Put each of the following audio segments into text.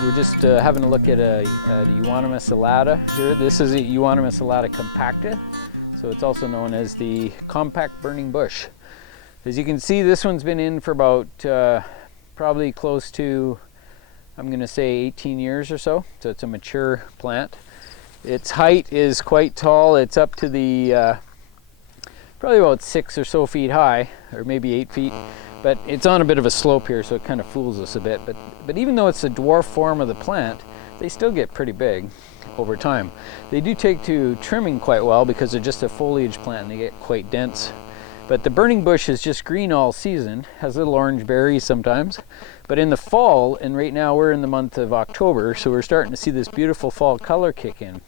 we're just having a look at a Euonymus alata here. This is a Euonymus alata compacta, so it's also known as the compact burning bush. As you can see, this one's been in for about probably close to, I'm going to say 18 years or so. So it's a mature plant. Its height is quite tall. It's up to the probably about 6 or so feet high, or maybe 8 feet. But it's on a bit of a slope here, so it kind of fools us a bit. But even though it's the dwarf form of the plant, they still get pretty big over time. They do take to trimming quite well because they're just a foliage plant and they get quite dense. But the burning bush is just green all season, has little orange berries sometimes. But in the fall, and right now we're in the month of October, so we're starting to see this beautiful fall color kick in.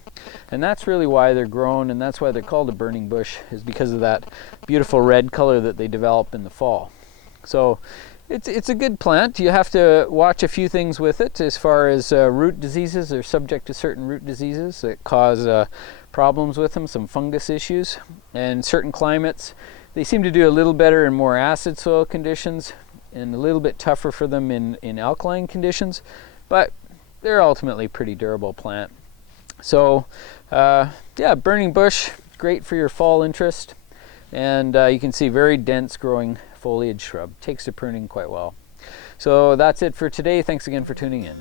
And that's really why they're grown, and that's why they're called a burning bush, is because of that beautiful red color that they develop in the fall. So it's a good plant. You have to watch a few things with it as far as root diseases. They're subject to certain root diseases that cause problems with them, some fungus issues. And certain climates, they seem to do a little better in more acid soil conditions and a little bit tougher for them in alkaline conditions, but they're ultimately a pretty durable plant. So yeah, burning bush, great for your fall interest. And you can see very dense growing foliage shrub. Takes to pruning quite well. So that's it for today. Thanks again for tuning in.